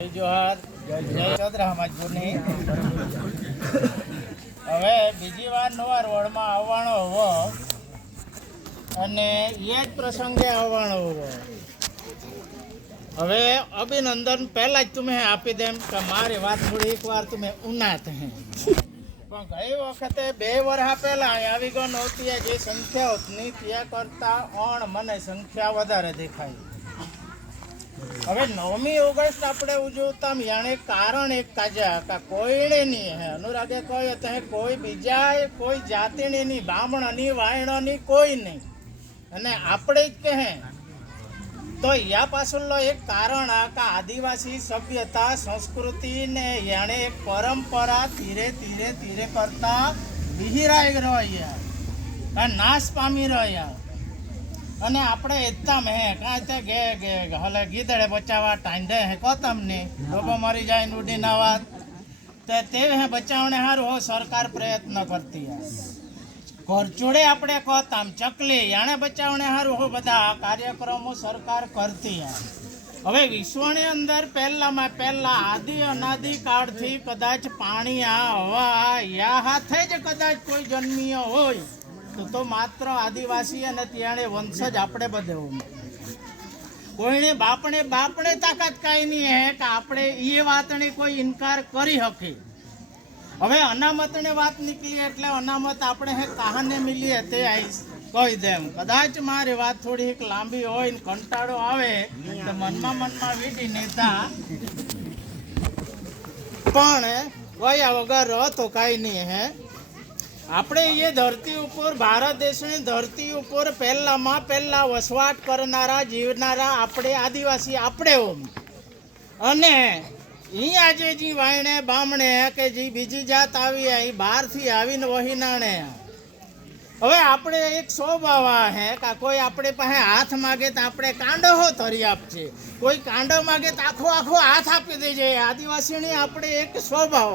જય જોહાર, જય ચૌધરા હવે બીજી વાર નવા રોડમાં આવવાનો હોવો અને એ જ પ્રસંગે આવવાનો હોવો. હવે અભિનંદન પહેલા જ તમે આપી દેમ કે મારી વાત થોડી એક વાર તમે ઉનાત હે. પણ ગઈ વખતે બે વર્ષ પહેલા આવી ગયો નહોતી, જે સંખ્યા હતી ત્યાં કરતા ઓણ મને સંખ્યા વધારે દેખાય. હવે નવમી ઓગસ્ટ આપણે ઉજવતા યાણે કારણ એક તાજા હતા. કોઈને નહીં હે. અનુરાગે કહ્યું તો હે, કોઈ બીજા કોઈ જાતિની નહીં બામણની વાયણની કોઈ નહીં. અને આપણે જ કહે. તો યા પાછળનો એક કારણ આ કે આદિવાસી સભ્યતા સંસ્કૃતિ ને યાણે એક પરંપરા ધીરે ધીરે ધીરે કરતા વિહિરાઈ રહ્યા. નાશ પામી રહ્યા. અને આપણે એકદમ હે, કાંઈ તે ગે ગે હલે ગીધડે બચાવવા ટાંડે હે કો તમને? લોકો મરી જાય ને ઉડી ના વાત તે તે હે બચાવને હારું હો, સરકાર પ્રયત્ન કરતી હે. કરચોડે આપણે કહતામ ચકલી, યાણે બચાવને હારું હો બધા. કાર્યક્રમો સરકાર કરતી હે. હવે વિશ્વની અંદર પહેલામાં પહેલા આદિ અનાદિ કાળથી કદાચ પાણી આ હવા યા હાથે જ કદાચ કોઈ જન્મીય હોય. તો માત્ર આદિવાસી અને ત્યાણે વંશજ આપણે બધે કોઈને બાપણે બાપણે તાકાત કાંઈ નહીં હે કે આપણે એ વાતને કોઈ ઇનકાર કરી શકે હવે અનામતને વાત નીકળી એટલે અનામત આપણે હે કહાને મિલીએ તે આવીશ કહી દેમ. કદાચ મારી વાત થોડી લાંબી હોય ને કંટાળો આવે, તો મનમાં મનમાં વીટી નેતા. પણ ગયા વગર તો કાંઈ નહીં હે. આપણે એ ધરતી ઉપર, ભારત દેશની ધરતી ઉપર પહેલામાં પહેલા વસવાટ કરનારા, જીવનારા આપણે આદિવાસી આપણે હોમ અને અહીં આજે જી વાયણે બામણે કે જે બીજી જાત આવી એ બહારથી આવીને વહીનાણે. હવે આપણે એક સ્વભાવ હે કે કોઈ આપણે પાસે હાથ માગે તો આપણે કાંડો હો આપશે કોઈ કાંડો માગે તો આખો આખો હાથ આપી દેજે. આદિવાસીની આપણે એક સ્વભાવ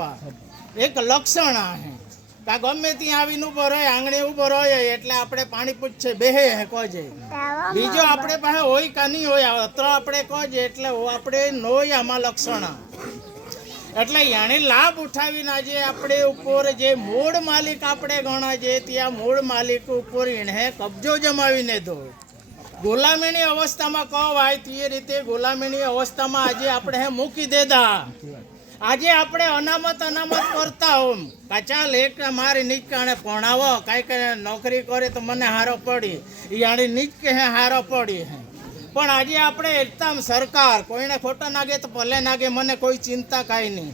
એક લક્ષણ આ હે. કા ગમે ત્યાં આવીને ઊભો રહે આંગણે ઊભો રહે એટલે આપણે પાણી પૂછશે બેહે હે કોજે. બીજો આપણે પાસે હોય કા નહીં હોય અત્ર આપણે કોજે એટલે આપણે નોય આમાં લક્ષણ. એટલે યાણે લાભ ઉઠાવીને આજે આપણે ઉપર જે મૂળ માલિક આપણે ગણા છે ત્યાં મૂળ માલિક ઉપર એણે કબજો જમાવીને દો. ગુલામીની અવસ્થામાં કહેવાય તે રીતે ગુલામીની અવસ્થામાં આજે આપણે હે મૂકી દેતા આજે આપણે અનામત અનામત કરતા હોમ. કાચા એક મારી નીચ કાણે ભણાવો. કાંઈ નોકરી કરે તો મને હારો પડી. યાણી નીચ કે હે હારો પડી હે. પણ આજે આપણે એકદમ સરકાર. કોઈને ખોટો નાગે તો ભલે નાગે, મને કોઈ ચિંતા કાંઈ નહીં.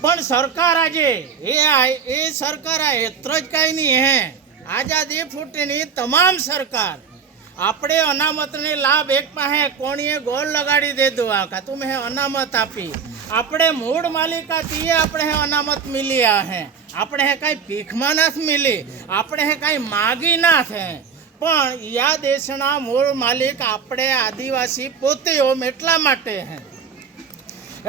પણ સરકાર આજે, એ એ સરકાર આ એત્ર જ કાંઈ નહીં હે. આઝાદી ફૂટીની તમામ સરકાર. આપણે અનામતને લાભ એક પાસે કોણીએ ગોળ લગાડી દીધું. આ કા તું મેં અનામત આપી. આપણે મૂળ માલિકા તીએ આપણે અનામત મિલ્યા હે. આપણે હે કાંઈ ભીખમાં નથી મિલી. આપણે હે કાંઈ માગી ના થે પણ યા દેશના મૂળ માલિક આપણે આદિવાસી પોતે એટલા માટે હે.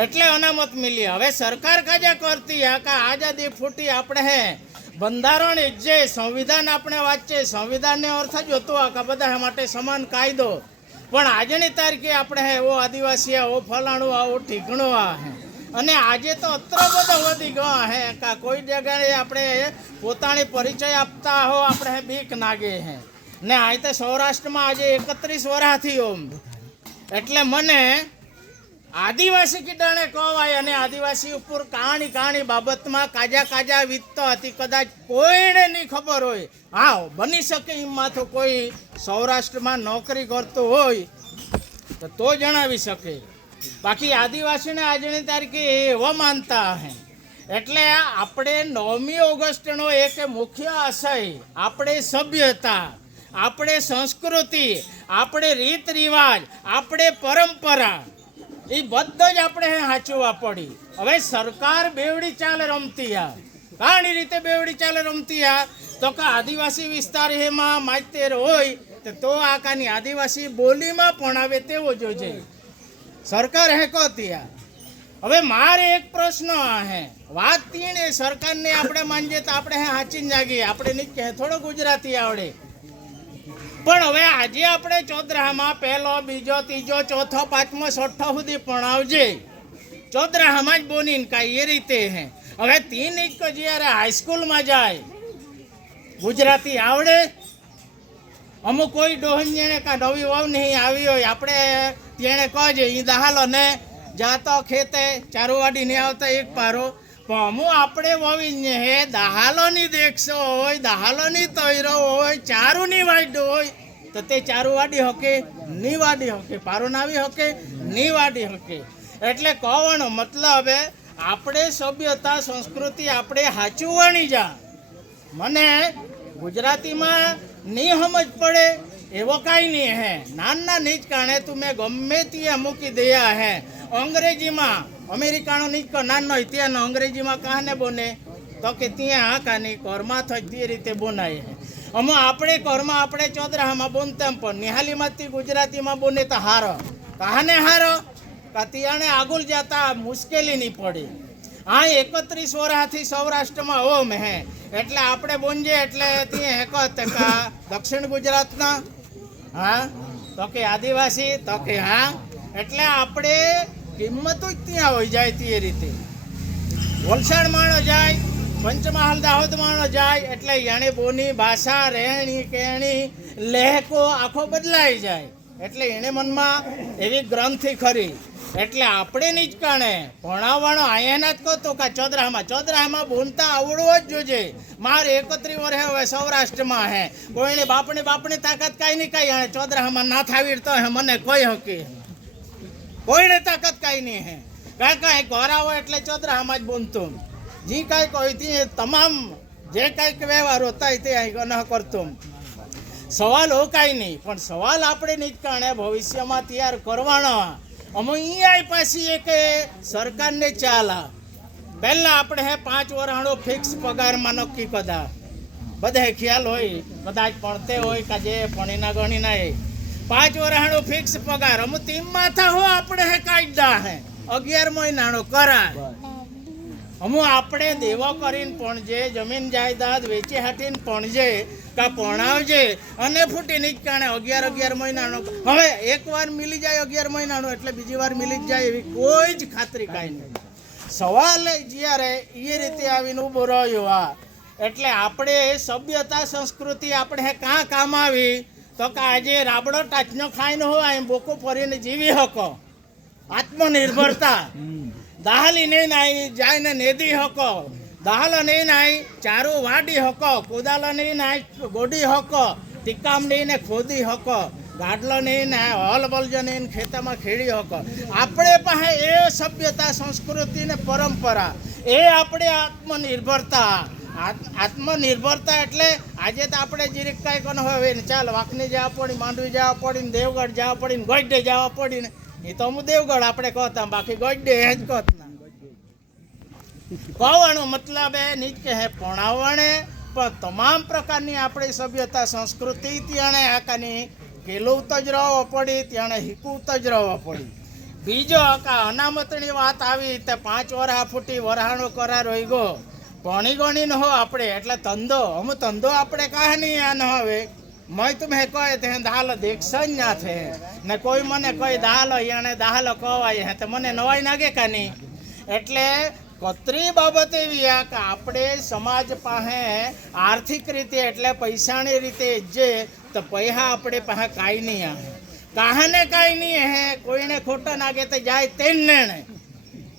એટલે અનામત મિલી. હવે સરકાર કાજે કરતી આ કા આઝાદી ફૂટી આપણે હે. બંધારણ જે સંવિધાન આપણે વાંચીએ. સંવિધાનને અર્થ જ હતો આ બધા માટે સમાન કાયદો. પણ આજની તારીખે આપણે હે ઓ આદિવાસી આ, ઓ ફલાણું આ ઓ ઠીકણો આ હે. અને આજે તો અત્ર બધો વધી ગયો હે કા કોઈ જગ્યાએ આપણે પોતાની પરિચય આપતા હો આપણે હે બીક નાગે હે. ને આ તો સૌરાષ્ટ્રમાં આજે એકત્રીસ વર્ષથી ઓમ. એટલે મને આદિવાસી કીડાણે કહેવાય અને આદિવાસી ઉપર કાણી કાણી બાબતમાં કાજા કાજા વીતતો હતી. કદાચ કોઈને નહીં ખબર હોય. હા બની શકે એમાં તો કોઈ સૌરાષ્ટ્રમાં નોકરી કરતો હોય તો તો જણાવી શકે. બાકી આદિવાસીને આજની તારીખે એવા માનતા હે. એટલે આપણે નવમી ઓગસ્ટનો એક મુખ્ય આશય, આપણે સભ્યતા, આપણે સંસ્કૃતિ, આપણે રીત રિવાજ આપણે પરંપરા એ બધો જ આપણે સાચવવા પડી. હવે સરકાર બેવડી ચાલે રમતી આ. ઘણી રીતે બેવડી ચાલે રમતી આ. તો કે આદિવાસી વિસ્તાર એમાં માતેર હોય, તો આ કાની આદિવાસી બોલીમાં પણ આવે તેવો જોજે સરકાર હે કહોતી આ. હવે મારે એક પ્રશ્ન હે. વાત તીણે સરકારને આપણે માનીએ તો આપણે હે હાચીને જાગીએ. આપણે નહીં કહે થોડો ગુજરાતી આવડે. પણ હવે આજે આપણે ચોદરામાં પહેલો, બીજો, ત્રીજો, ચોથો, પાંચમો, છઠ્ઠો સુધી ભણાવજે ચોદરામાં જ બોનીને કાંઈ એ રીતે હે. હવે તીન ઇંચ જ્યારે હાઈસ્કૂલમાં જાય, ગુજરાતી આવડે. અમુક કોઈ ડોહન જેને કાં નવી વાવ નહીં આવી હોય, આપણે તેને કહેજે એ દહાલો ને, જાતો ખેતે ચારુવાડી નહીં આવતા એક પારો. પણ આપણે વવીને હે દહાલોની દેખશો હોય, દહાલોની તૈરો હોય, ચારુની વાડ્યું હોય, તો તે ચારુ વાડી હકે, ની વાડી હકે પારો નાવી હકે, ની વાડી હકે. એટલે કહેવાનો મતલબ આપણે સભ્યતા, સંસ્કૃતિ આપણે હાચુવાણી જા. મને ગુજરાતીમાં ની સમજ પડે, એવો કાંઈ નહીં હે. નાના નીચ કારણે તું મેં ગમે ત્યાં મૂકી દયા હે. અંગ્રેજીમાં અમેરિકાનો નહીં નાનો ત્યાં અંગ્રેજીમાં કાને બોને તો કે ત્યાં આ કાની કોરમાં થઈ તે રીતે બોનાય અમો આપણે કોરમાં આપણે ચોદરામાં બોનતા પણ નિહાલીમાંથી ગુજરાતીમાં બોને તો હારો. કાને હારો? કા ત્યાંને આગળ જતા મુશ્કેલી નહીં પડે. હા, એકત્રીસ વરાથી સૌરાષ્ટ્રમાં ઓમ હે. એટલે આપણે બોનજે એટલે ત્યાં હેકત કા દક્ષિણ ગુજરાતના. હા? તો કે આદિવાસી, તો કે હા. એટલે આપણે કિંમતો જ ત્યાં હોય જાય તે રીતે. વલસાડ માણો જાય, પંચમહાલ દાહોદ માણો જાય, એટલે યાણે બોની ભાષા, રહેણી, કહેણી, લહેકો આખો બદલાઈ જાય. એટલે એણે મનમાં એવી ગ્રંથિ ખરી. એટલે આપણે જ કાણે ભણાવવાનો આયાના જ કહોતો કે ચોદરામાં. ચોદરામાં બોલતા આવડવો જ જોજે. મારે એકત્રીસ વર્ષે હવે સૌરાષ્ટ્રમાં હે. કોઈને બાપની બાપની તાકાત કાંઈ નહીં, કાંઈ. ચોદરામાં ના થાવી તો હે, મને કોઈ હકી. કોઈને તાકાત કાંઈ નહીં હે. કાંઈ કાંઈ ગોરાવો એટલે ચોદરામાં જ બોલતું જી કાંઈ કોઈ તે તમામ જે કાંઈક વ્યવહાર હોતા તે ન કરતું. સવાલ હો કાંઈ નહીં, પણ સવાલ આપણે નહીં જ કારણે ભવિષ્યમાં તૈયાર કરવાનો અમે અહીંયા પાછી એક સરકારને ચાલ પહેલાં આપણે હે પાંચ વરાણો ફિક્સ પગારમાં નક્કી કદા. બધે ખ્યાલ હોય, કદાચ ભણતે હોય કાજે ભણીના ગણીના એ. પાંચ વરાણો ફિક્સ પગાર. અમુ તીમ માથા હો આપણે હે કાયદા હે. અગિયાર મહિનાનો કરાર. અમુ આપણે દેવો કરીને પણજે જમીન જાયદાદ વેચી હાટીને પણજે કા પણાવજે અને ફૂટી નીચ કારણે અગિયાર અગિયાર મહિનાનો. હવે એકવાર મિલી જાય અગિયાર મહિનાનો એટલે બીજી વાર મિલી જ જાય એવી કોઈ જ ખાતરી કાંઈ નહીં. સવાલ જ્યારે એ રીતે આવીને ઊભો રહ્યો આ એટલે આપણે સભ્યતા સંસ્કૃતિ આપણે કાં કામ આવી તો કે આજે રાબડો ટાચનો ખાઈને હોય એમ બોકો ફરીને જીવી હકો. આત્મનિર્ભરતા. દાહલી નહીં નાઈ જાય ને નેદી હકો. દાહલ નહીં નાઈ, ચારો વાડી હકો. કોદાલ નહીં નાઈ, ગોડી હકો. ટીકામ નહીં ને ખોદી હકો. ગાડલો નહીં ને હલ બલજો નહીં ને ખેતરમાં ખેડી હકો. આપણે પાસે એ સભ્યતા, સંસ્કૃતિ ને પરંપરા. એ આપણે આત્મનિર્ભરતા. આત્મ- આત્મનિર્ભરતા એટલે આજે તો આપણે જીરીક કાંઈ કોને ને ચાલ વાંકની જવા પડી માંડવી જવા પડી ને દેવગઢ જવા પડી ને ગોઈડે જવા પડી ને એ તો હું દેવગઢ આપણે કહતા બાકી ગોઈડે એ જ કહેતા કહેવાનો મતલબ એ નીચ કે હે પણાવણે, પણ તમામ પ્રકારની આપણી સભ્યતા, સંસ્કૃતિ, ત્યાણે આકાની કેલું તજરાવો પડી, ત્યાણે જ તજરાવો પડી. બીજો આકા અનામતની વાત આવી, તે પાંચ વરહા ફૂટી વરહાણો કરાર હોય ગયો ભણી ગણી ન હો આપણે, એટલે ધંધો. અમુ ધંધો આપણે કાહ નહીં આ ન હવે. મય તમે કહે, તે દાલ દેખશ જ ના થે. ને કોઈ મને કોઈ દાલ એને દાલ કહેવાય હે. તો મને નવાઈ નાગે કા નહીં એટલે કતરી બાબત એવી આ કે આપણે સમાજ પાસે આર્થિક રીતે એટલે પૈસાની રીતે જે તો પૈસા આપણે પાસે કાંઈ નહીં આવે. કાહને કાંઈ નહીં હે. કોઈને ખોટો નાગે તો જાય તેને ને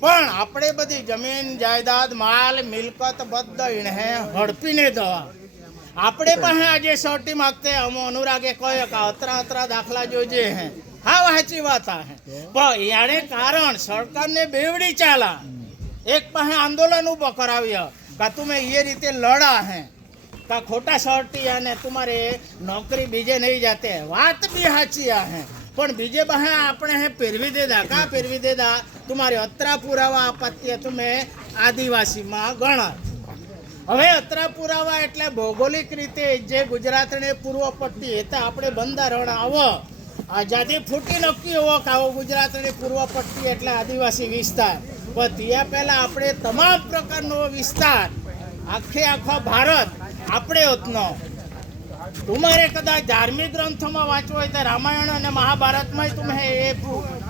પણ આપણે બધી જમીન, જાયદાદ, માલ, મિલકત બધા હે, હડપીને દવા. આપણે પાસે આજે સોટી માગતે અમો અનુરાગે કહ્યો કે અતરા અતરા દાખલા જોજે હે. હા વાંચી વાત હે. પણ યાણે કારણ, સરકારને બેવડી ચાલા. એક પાસે આંદોલન ઊભો કરાવ્યો કા તમે એ રીતે લડા હે. કા ખોટા શર્ટી અને તમારે નોકરી બીજે નહીં જાતે. વાત બી સાચી આ હે. પણ બીજે બહે આપણે હે પહેરવી દેદા કા પહેરવી દેદા તમારે અત્રા પુરાવા આપત્ય તમે આદિવાસીમાં ગણા હવે અત્રા પુરાવા એટલે ભૌગોલિક રીતે જે ગુજરાતને પૂર્વ પટ્ટી હતા આપણે બંધારણ આવો. આઝાદી ફૂટી નક્કી હોવો કે આવો ગુજરાતની પૂર્વ પટ્ટી એટલે આદિવાસી વિસ્તાર. પણ ત્યાં પહેલાં આપણે તમામ પ્રકારનો વિસ્તાર, આખે આખો ભારત, આપણે હોતનો તમારે કદાચ ધાર્મિક ગ્રંથોમાં વાંચવું હોય તો રામાયણ અને મહાભારતમાં તમે એ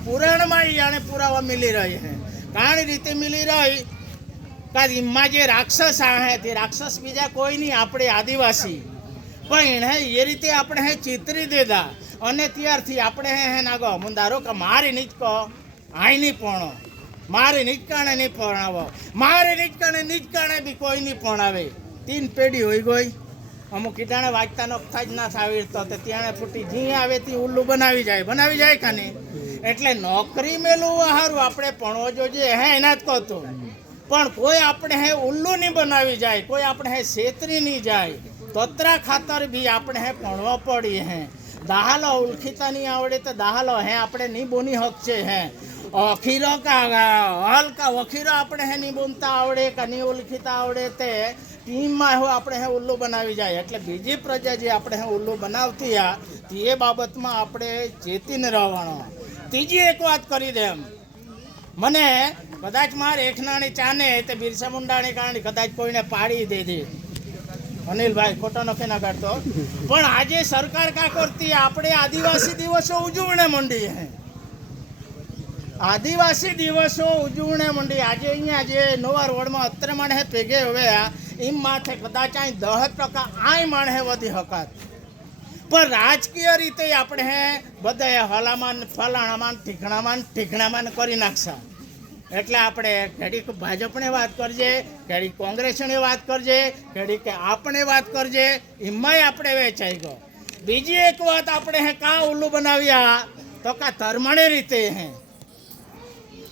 પુરાણમાં જાણે પુરાવા મિલી રહી હે કારણ રીતે મિલી રહી કારણ જે રાક્ષસ આ તે રાક્ષસ બીજા કોઈ નહીં આપણે આદિવાસી પણ હે એ રીતે આપણે હે ચિતરી દીધા અને ત્યારથી આપણે હે હે નાગો ધારો કે મારી નીચકો આઈ નહીં પોણો મારે નીચકાણે નહીં પરણાવો મારી નીચકાણે નીચકાણે બી કોઈ નહીં પરણાવે તીન પેઢી હોય ગઈ અમુક કીટાણે વાંચતા નો થાય જ ના થાવી તો ત્યાં ફૂટી જી આવે તે ઉલ્લું બનાવી જાય. બનાવી જાય કાને એટલે નોકરી મેલું હારું આપણે ભણવો જોઈએ. હે, એના જ કહતો પણ કોઈ આપણે હે ઉલ્લુ નહીં બનાવી જાય, કોઈ આપણે હે છેતરી નહીં જાય. તોતરા ખાતર બી આપણે હે ભણવા પડી હે. દાહાલો ઉલખીતા નહીં આવડે તો દાહાલો હે, આપણે નહીં બોની હક છે હે. અખીરો કા હલકા વખીરો આપણે હે નહીં બોલતા આવડે કે નહીં ઓળખીતા આવડે તે. ટીમમાં હો આપણે હે ઉલ્લુ બનાવી જાય. એટલે બીજી પ્રજા જે આપણે હે ઉલ્લુ બનાવતી આ એ બાબતમાં આપણે ચેતીને રહેવાનો. ત્રીજી એક વાત કરી દે એમ. મને કદાચ મારે એકનાણી ચાને તે બિરસા મુંડાની કારણે કદાચ કોઈને પાડી દે દે અનિલભાઈ, ખોટો નથી ના કાઢતો. પણ આજે સરકાર કા કરતી? આપણે આદિવાસી દિવસો ઉજવણે મંડી. હે આદિવાસી દિવસો ઉજવણે મંડી. આજે અહીંયા જે નવા રોડમાં અત્રે માણસે ભેગે હવે એમ માથે કદાચ અહીં દહ ટકા આય માણે વધી હકાત. પણ રાજકીય રીતે આપણે હે બધા હલામાન ફલાણામાં ઠીકણામાં ઠીકણામાં કરી નાખશા. એટલે આપણે ઘડીક ભાજપને વાત કરજે, ઘડીક કોંગ્રેસને વાત કરજે, ઘડીક આપણે વાત કરજે, એમાંય આપણે વેચાઈ ગયો. બીજી એક વાત આપણે હે કા ઉલ્લુ બનાવ્યા? તો કા ધર્મણી રીતે હે.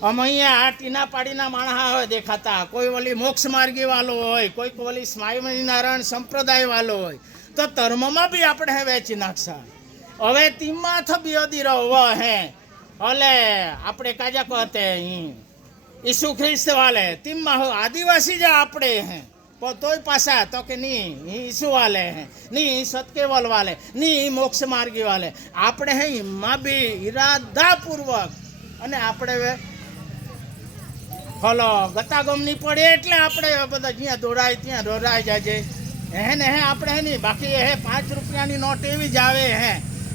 અમે અહીંયા આ ટીના પાડીના માણસા હોય દેખાતા. કોઈ વળી મોક્ષ માર્ગી વાળો હોય કોઈક ઓલી સ્વામિનારાયણ સંપ્રદાય વાલો હોય, તો ધર્મમાં બી આપણે વેચી નાખશા. હવે તીમાં થ અધી રહો હે. અલે, આપણે કાજા કહતે ઈસુ ખ્રિસ્ત વાલે તીમાં હો, આદિવાસી જ આપણે હે. તોય પાછા, તો કે નહીં ઈસુ વાલે હે નહીં સતકેવલ વાલે નહીં મોક્ષ માર્ગી વાલે. આપણે હે હિમમાં બી ઈરાદાપૂર્વક. અને આપણે હલો ગતાગમ નહીં પડે એટલે આપણે બધા જ્યાં દોડાય, ત્યાં દોડાઈ જાજે. હે ને, હે, આપણે હે નહીં બાકી હે, પાંચ રૂપિયાની નોટ એવી જ આવે હે.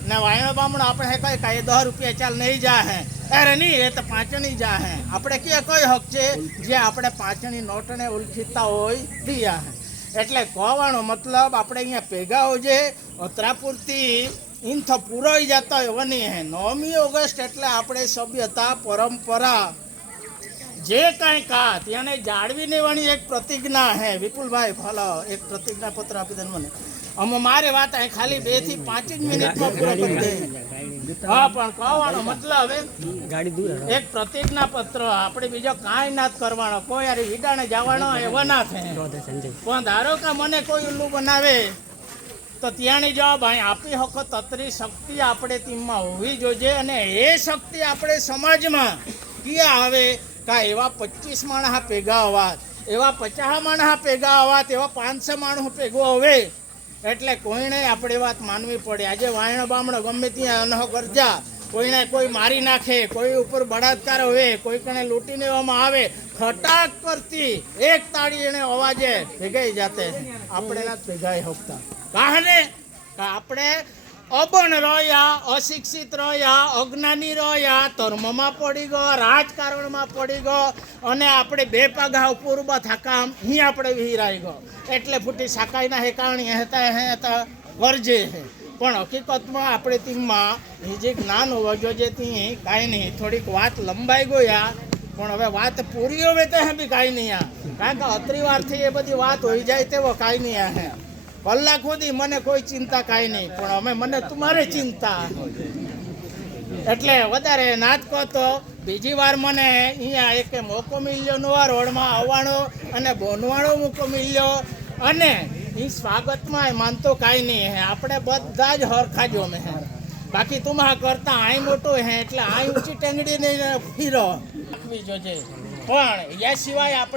ને વાયણો બામણો આપણે હે કઈ કાંઈ દસ રૂપિયા ચાલ નહીં જા હે. અરે નહીં એ તો પાંચની જા હે. આપણે કે કઈ હક છે જે આપણે પાંચની નોટને ઓળખીતા હોય દિયા હે. એટલે કહેવાનો મતલબ આપણે અહીંયા ભેગા હોજે અત્રાપૂરતી ઇન્થ પૂરો જતા હોય નહીં હે. નવમી ઓગસ્ટ એટલે આપણે સભ્યતા, પરંપરા જે કાંઈ કા એને જાળવી લેવાની એક પ્રતિજ્ઞા હે. વિપુલભાઈ ફલો એક પ્રતિજ્ઞા પત્ર આપી દે મને. અમે મારે વાત અહીં ખાલી બેથી પાંચ જ મિનિટમાં પૂરો કરી દે. હા પણ કહેવાનો મતલબ એક પ્રતિજ્ઞા પત્ર આપણે બીજો કાંઈ ના કરવાનો. કોઈ યાર વિડાણે જવાનો એવો ના થાય. પણ ધારો કે મને કોઈ ઉલ્લુ બનાવે તો ત્યાંની જવાબ અહીં આપી હકો તત્રી શક્તિ આપણે ટીમમાં હોવી જોઈએ અને એ શક્તિ આપણે સમાજમાં ક્યાં આવે કા એવા પચીસ માણસ ભેગા હોવાત એવા પચાસ માણસ ભેગા હોવાત એવા પાંચસો માણસ ભેગો હવે. એટલે કોઈને આપણે વાત માનવી પડે. આજે વાયણો બામણો ગમે ત્યાં અનહ કરજા, કોઈને કોઈ મારી નાખે, કોઈ ઉપર બળાત્કાર હોય કોઈ કને લૂંટી લેવામાં આવે, ખટાક કરતી એક તાળી એને અવાજે ભેગાઈ જાતે. આપણે ભેગાઈ હકતા. કાહને આપણે અબણ રહ્યા, અશિક્ષિત રહ્યા, અજ્ઞાની રહ્યા, ધર્મમાં પડી ગયો, રાજકારણમાં પડી ગયો અને આપણે બે પગા પૂર્વ થાકામ અહીં આપણે વિહીરાઈ ગયો. એટલે ફૂટી સાકાઈના હેકાણી હતા હતા વર્જે હે. પણ હકીકતમાં આપણે તીમાં જે જ્ઞાન હોવા જોઈએ તી કાંઈ નહીં, થોડીક વાત લંબાઈ ગયા પણ હવે વાત પૂરી હવે તો બી કાંઈ નહીં આ. કારણ કે અત્રી વારથી એ બધી વાત હોઈ જાય તેવો કાંઈ નહીં આ હે. કલાક સુધી મને કોઈ ચિંતા કાંઈ નહીં, પણ અમે મને તમારે ચિંતા. એટલે વધારે નાચકો તો બીજી વાર મને અહીંયા એક મોકો મળ્યો, નવા રોડમાં આવવાનો અને બોનવાણો મોકો મળ્યો. અને એ સ્વાગતમાં માનતો કાંઈ નહીં હે. આપણે બધા જ હરખા જો અમે હે. બાકી તુમા કરતા આય મોટો હે, એટલે આય ઊંચી ટેંગડી નહીં ફીરો જોજે પણ એ સિવાય આપણે